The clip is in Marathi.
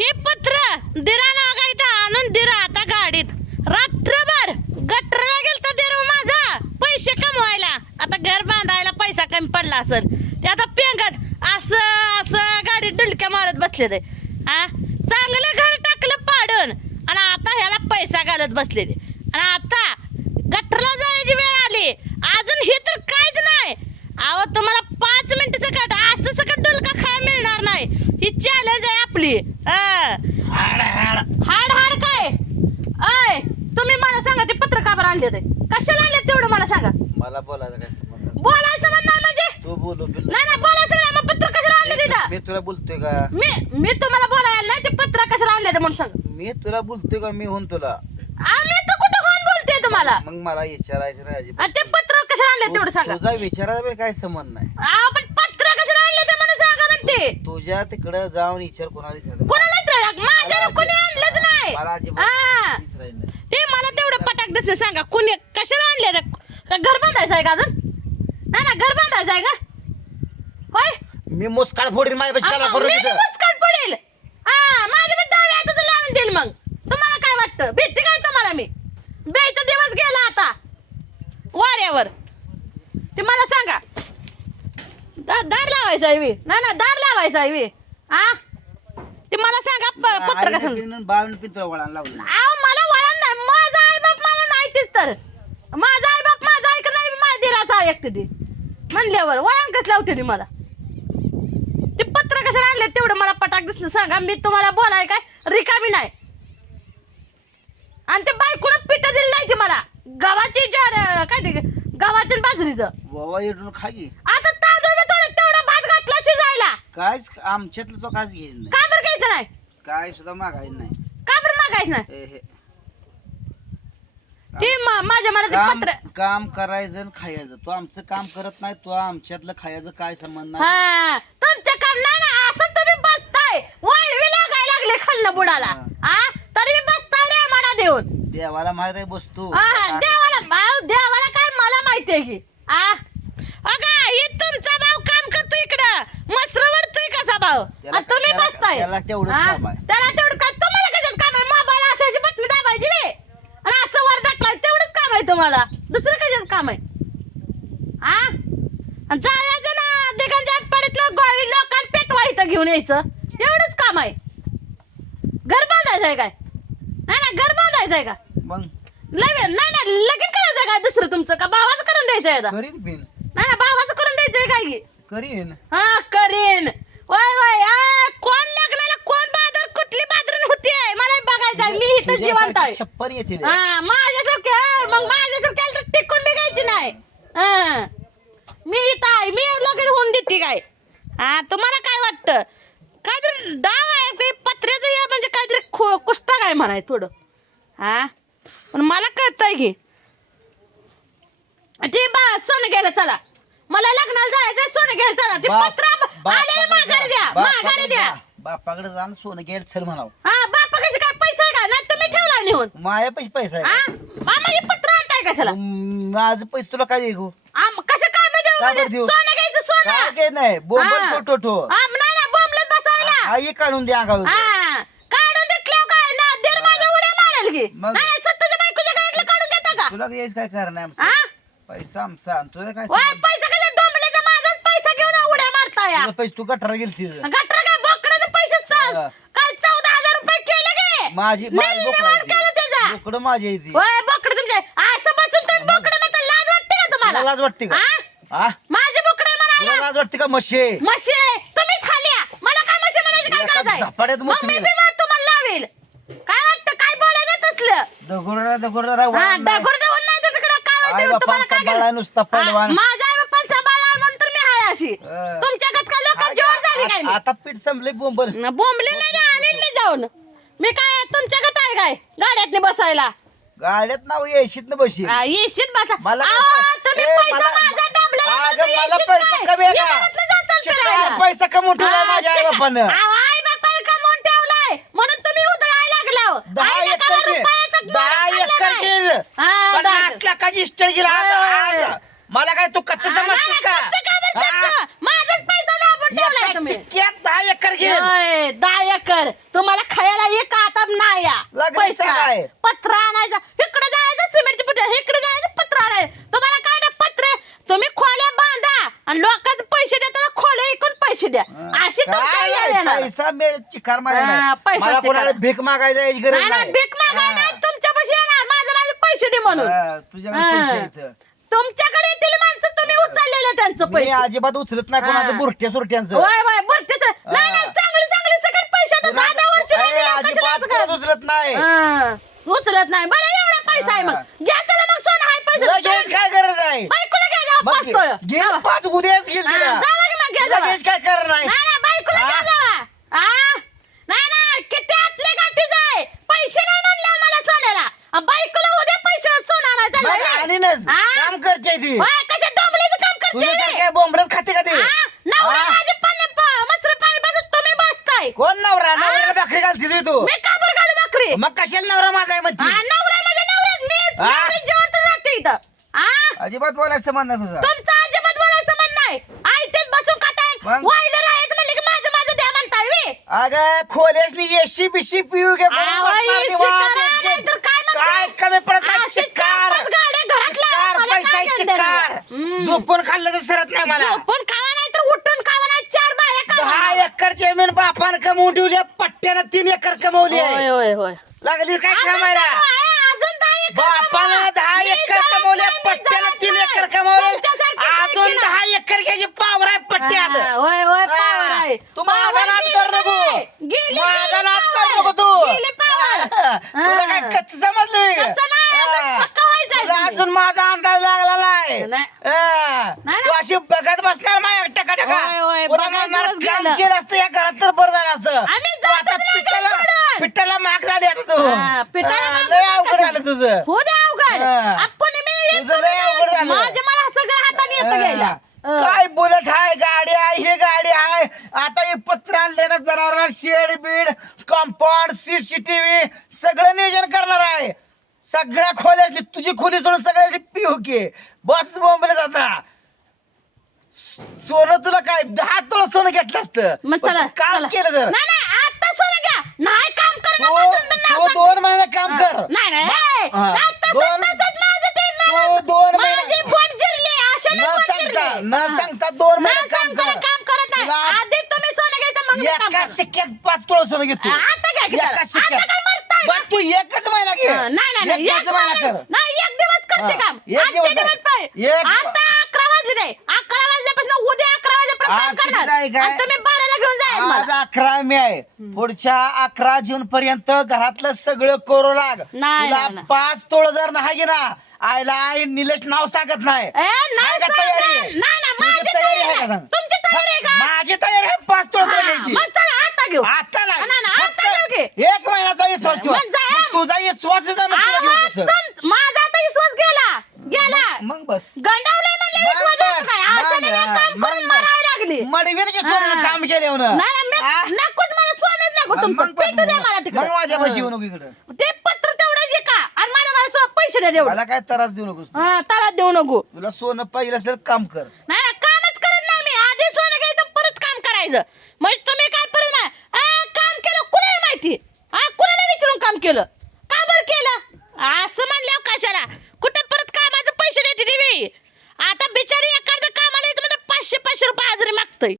हे पत्र दिरा नागायचा आणून दिरा आता गाडीत. रात्रभर गटरला गेलता दिरो हो माझा. पैसे कमवायला. आता घर बांधायला पैसा कमी पडला असेल. ते आता पेंगत असं असं गाडीत डुलक्या मारत बसले ते हा चांगलं घर टाकलं पाडून. आणि आता ह्याला पैसा घालत बसले ते आणि आता गटरला जायची वेळ आली. अजून हे तर काहीच नाही. अहो तुम्हाला पाच मिनिटाचं कट असं सगळं डुलका खायला मिळणार नाही. ही चॅलेंज आहे आपली. हाड हाड. काय? अय तुम्ही मला सांगा ते पत्र का बरं आणले ते कशाला आणले तेवढं मला सांगा? मला बोलायचं काय संबंध. बोलायचं म्हणणार म्हणजे? तू बोलू बिलू. नाही नाही बोलायचं नाही मग पत्र कशाला आणले तिथं? मी तुला बोलतोय का? मी मी तुम्हाला बोलायला नाही ते पत्र कशाला आणले ते म्हणून सांगा. मी तुला बोलतोय का? मी होऊन तुला. आम्ही तर कुठं कोण बोलते तुम्हाला? मग मला विचारायचं नाही अजिबात. आणि ते पत्र कशाला आणले तेवढं सांगा. तुझा विचारायचा काय संबंध नाही. अहो पण पत्र कशाला आणले ते मला तुझ्या तिकडं जाऊन विचार कोणाला विचारायचं कोणालाच राहिला माझ्याला कोणी आणलंच नाही. मला अजिबात हा. विचारायचं नाही. ते मला तेवढं पटाक दिसलं सांगा. कुणी कशाला आणले? का घर बांधायचं आहे का अजून? नाही ना घर बांधायचं आहे का? होय? मी मुस्काळ फोडीन माझ्या पैसे तिथं मुस्काट पडेल हा हाताचं लावून देईल मग. तुम्हाला काय वाटतं? भीती काय तुम्हाला मी? बेचा दिवस गेला आता. वाऱ्यावर. ते मला सांगा. दा- दार लावायचं आहे वी नाही ना दार लावायचं आहे वी हा ते मला सांगा प- पत्र कसं बावीनं पिन तुला वळण लावलं मला वळण नाही. माझा आई बाप मला माहितीच तर. माझा आई बाप माझा ऐक नाही माझ्या दिराचा ऐकते ती. म्हणल्यावर वळण कसं लावते ती मला? ते पत्र कसं आणले तेवढं मला पटाक दिसलं. सांगा मी तुम्हाला बोलाय काय? रिकामी नाही. आणि ते बायकोनं पिठ दिलं नाही ती मला. गव्हाची ज्वार काय ते गव्हाचं आणि बाजरीचं. बाबा इडून खा की. आता तांदूळ बी थोडं तेवढा भात घातला शिजायला कायच आमच्यातलं तो कायच घ्यायचं नाही. का बरं घ्यायचं नाही? काय सुद्धा मागायचं नाही. का बरं मागायचं नाही? हे- हे. ते म- माझ्या मला ते काम पत्र काम करायचं आणि खायचं. तू आमचं काम करत नाही तू आमच्यातलं खायचं काय संबंध नाही. हा तुमच्या काम नाही ना असं तुम्ही बसताय. वळवी लागायला लागले खाल्लं बुडाला. हा. तरी मी बसताय रे माडा देऊन. देवाला माहीत आहे बसतो. हा हा, देवाला भाऊ देवाला काय मला माहिती आहे की? आ? अगा हे तुमचा भाऊ काम करतो इकडं. मसर आणि तुम्ही त्याला- बसताय. त्याला तेवढंच हा? काम आहे. त्याला तेवढं काय तुम्हाला कशात काम आहे? मोबाईल असायची बटणी दाबायची रे. आणि असं वर टाकलाय तेवढंच काम आहे तुम्हाला. दुसरं कशाच काम आहे? हा? आणि जायचं ना दिगंज आटपाडीत गोळी लोकांना पेटवा इथं घेऊन यायचं. एवढंच काम आहे. घर बांधायचं आहे काय? नाही ना घर बांधायचं आहे का? मग? नाही नाही नाही लगीन करायचं काय दुसरं तुमचं? का भावाचं करून द्यायचं आहे आता? करीन बिन. नाही ना भावाचं करून द्यायचंय काय? की करीन. हा करीन. वय वय आ, कोण लग्नाला कोण बादर कुठली बादरून होती मला बघायचं आहे. मी इथं जिवंत आहे. छप्पर येतील हा माझ्यासारखे हा, मग माझ्यासारखे तर टिकून निघायची नाही. हा. मी इथं आहे मी लगेच होऊन देते काय. हा तुम्हाला काय वाटतं? काहीतरी डाव आहे ते पत्र्याचं या म्हणजे काहीतरी खो कुष्टा काय म्हणाय थोडं. हा? पण मला कळतंय की. ते बा सोनं घ्यायला चला. मला लग्नाला जायचं सोनं घ्यायला चला. ते पत्र आले माघारी द्या माघारी द्या. बापाकडे जाऊन सोनं घ्यायला चल म्हणाव. हा बापा कशी काय पैसा आहे का? नाही तुम्ही ठेवला नेऊन माया पैसे पैसा हा? आहे मामा हे पत्र आणताय कशाला? म, माझं पैसे तुला काय देऊ? आम कसं काय देऊ? काय म्हणजे? बरं देऊ? सोनं घ्यायचं सोनं. काय काय नाही? हा. बोंबल ठो नाही ना बोंबलत बसायला. आई काढून द्या अंगावर. हा. काढून देतल्यावर काय? ना दीड माझा उड्या मारेल की? मग? नाही स्वतःच्या बायकोच्या काढलं काढून देता का? तुला यायचं काय करणार हा? पैसा आमचा आणि तुला काय संबंध? पैसा कसा डोंबल्याचा माझाच पैसा घेऊन उड्या तुझं पैसे तू गटारा गेलती गटर काय? बोकडाचे पैसे स- हा. काल चौदा हजार रुपये केले गे माझी माझी निम्मे वर केलं त्याचा. बोकडा बोकडं माझी आहे ती. वय बोकड तुमच्या असं बसून तुम्ही बोकड म्हणता लाज वाटते का तुला तुम्हाला लाज वाटते का? हा? हा? माझे बोकडे तुला म्हणाला लाज वाटते का मशे म्हशे तुम्हीच खाल्या मला काय म्हशे म्हणायचं? काय एका गरज आहे झपाट्यात मग मी मुतली. बी मार तुम्हाला लावेल. काय वाटतं? काय बोलायचं तसलं? दगोडा दगोडा हा डगोर डगोर नाही तर तिकडं काय आई तुम्हाला काय? नुसता पैलवान. हा, आई बाप्पांचा बाळा म्हणून तर मी हाय अशी. हा. तुमच्या मी? आता पीठ संपले बोंबल न, बोंबली नाही आणीन मी जाऊन मी काय तुमच्या गत आहे काय गाड्यातनी बसायला गाड्यात नाव येशीत ना बशी हा, येशीत बसा मला काय अहो, पै- तुम्ही ए, पैसा मला- माझा दाबलेला अगं, म्हणून मला येशीत पैसा नाही. कमी आहे का? विमानातनं जाचाल शिकायला फिरायला. पैसा कमवून ठेवला हा, माझ्या आई शिका- बापानं आई बापानं कमवून ठेवलाय म्हणून तुम्ही उधळायला लागलाव दहा एकर. रुपयाचा दहा एकर नाही. घे. हा, दहा पन्नास एकर. लाखाची होय, होय. मला काय तू कच्च हा, समजतेस नाही, का बरं हा? समजा? माझाच पैसा दाबून ठेवलाय एका तुम्ही शिक्क्यात दहा एकर घे होय, दहा एकर तुम्हाला मला खायला एक आता नाही या. सगाय. पत्र आणायचं. इकडे जायचं सिमेंटची पुढे इकडे जायचं पत्र आणायचं. तुम्हाला काय ना पत्र? तुम्ही खोल्या बांधा आणि लोकांचे पैसे देताना खोल्या ऐकून पैसे द्या. अशी तुमच्या काय वेळ नाही, येणार. पैसा मे चिकार मारायला हा, नाही. पैसा मला चिकार. कोणाला भीक मागायला यायची गरज नाही, नाही, नाही. भीक मागायला नाही, तुमच्या पैसे येणार. माझं माझे पैसे दे म्हणून. हा, तुझ्याकडे हा. पैसे आहेत. तुमच्याकडे येतील माणसं तुम्ही उचललेले त्यांचं मी पैसे. अजिबात उचलत नाही हा. कोणाचं बुरट्या सुरट्यांचं. नाही नाही उचलत? उचलत नाही हा, उचलत नाही बरं एवढा पैसा आहे मग घ्या चला मग सोनं आहे पैसे घ्यायची काय गरज आहे बायकोला घ्या जावा मग पाच तोळं. घे, जावा. पाच उद्याच घेईल हा, तिला जावा की मग घ्या तुला जावा. घ्यायची काय करणार नाही नाही नाही बायकोला घ्या हा? जावा हा? नाही नाही किती आतले गाठीच आहे पैसे नाही म्हणले मला सोन्याला आणि बायकोला उद्या पैसे सोनं आणायला मग चाललंय. आणीनच हा? काम करते ती होय, कशा डोंबलीचं काम करते तुझं रे? काय बोंबलत खाते का ते हा? नवरा हा? कोण नवरा? नवऱ्याला भाकरी घालतीस मी तू? मी का बरं घालू भाकरी? मग कशाला नवरा माझा आहे हा, म्हणते नवरा म्हणजे नवरा. मी हा? नवरी जेवण तर राहते इथं. हा अजिबात बोलायचं म्हणणं तुझा. तुमचं अजिबात बोलायचं म्हण नाही. आई तेच बसून खाताय मग? वाहिलं राहायचं म्हणलं की माझं माझं द्या म्हणताय वे अगं खोलेसनी एशी बिशी पिऊ घे. नाहीतर काय म्हणते? काय कमी पडत नाही? अशी शिकार चार-पाच गाड्या घरात लावा, शिकार मला पैसा काय आहे, घेणं देणं? शिकार हम्म. झोपून खाल्लं तर सरत नाही मला. झोपून खावा नाही तर उठून खावा नाही चार बाया दहा खावा एकर जमीन बापान कमवून ठेवली पट्ट्यानं तीन एकर कमवली आहे होय होय होय लागली काय एकर बापानं. दहा एकर कमवले पट्ट्यानं तीन. एकर कमवले अजून दहा एकर घ्यायची पावर आहे पट्ट्यात हा, होय होय. पावर आहे तू माझा नाद कर नको माझा नाद कर. नको तू गेली पावर. तुला काय. कच्च समजलं मी? हा. तुला. अजून माझा अंदाज लागला नाही नाही. हा. नाही, तू. अशी बघत बसणार माझ्या टका टका होय, होय, पुन्हा बघत म्हणणार, दिवस काम गेलं. केलं असतं या घरात तर बरं झालं असतं आम्ही तू आता पिठाला सोडून. पिठाला माग झाली आता तू हा, पिठाला हा, माग लय अवघड. झालं तुझं हो द्या अवघड हा. आपण मी तुझं लय अवघड झालं. माझे मला सगळं हाताने येतं घ्यायला हा. अं. काय बुलेट आहे गाडी आहे हे गाडी आहे आता हे पत्र आणले ना जनावर शेड बीड कंपाऊंड सीसीटीव्ही सगळं नियोजन करणार आहे सगळ्या खोल्या तुझी खोली सोडून सगळ्याची पिऊ की बस बोंबले जाता सोनं तुला काय दहा तोळ सोनं घेतलं असतं मग पण चला तू काम चला. केलं तर नाही नाही आता सोनं घ्या नाही काम तू करणार तू दोन महिने काम कर नाही नाही ए, हा. नाही, तसंच- दोन- तसंच माझं ते तू नरम. दोन महिने- माझी बोट जिरली अशा न सांगता जिरली. न हा. सांगता दोन महिने काम सांगता कर काम करत नाही तुला- आधी तुम्ही सोनं घ्यायचं मग मी काम एका करणार. शिक्क्यात पाच तोळ सोनं घेतो आता घ्या की एका चला. शिक्क्यात आता मरताय ना? बरं, तू एकच महिना घे नाही नाही नाही एकच एक महिना कर महिना- नाही एक दिवस करते हा, काम एक आजचे दिवस दिवस नाही. पाहिजे. एक- आता अकरा वाजले नाही अकरा वाजल्यापासून उद्या अकरा वाजेपर्यंत आज काम किती करणार तारीख आहे? आणि तुम्ही बाराला घेऊन जाईल आज मला अकरा मे आहे पुढच्या अकरा जून पर्यंत घरातलं सगळं करू लाग नाही, तुला नाही, नाही. पाच तोळ जर नाही ना आयला आई निलेश नाव सांगत नाही ए, नाही आहे का सांगेल. तयारी? नाही, नाही, तुझी माझी तयारी आहे का आहे. सांग? तुमची तयारी आहे का? माझी तयारी आहे पाच तोळ हा, द्यायची मग चला आता घेऊ आता नाही की. एक महिन्याचा विश्वास ठेव. मग जा. मग तुझा आवाज? तुम- माझा आता विश्वास गेला. गेला. मग बस. गंडावलंय म्हणलं मग विश्वास बस, होता काय? मग अशाने मी काम मग करून बस. मरायला लागली. मडवीर की सोनं हा. काम केले नाही नाही, नकोच मला सोनच नको तुमचं. पेटू द्या मग माझ्या येऊ नको इकडं. ते पत्र तेवढं जे का? आणि मला मला सो- पैसे द्या तेवढं. मला काय त्रास देऊ नकोस तू. हा त्याला देऊ नको. तुला सोनं पाहिजे असेल तर काम कर. नाही नाही, कामच करत नाही मी. आधी सोनं घ्यायचं परत काम करायचं. म्हणजे तुम्ही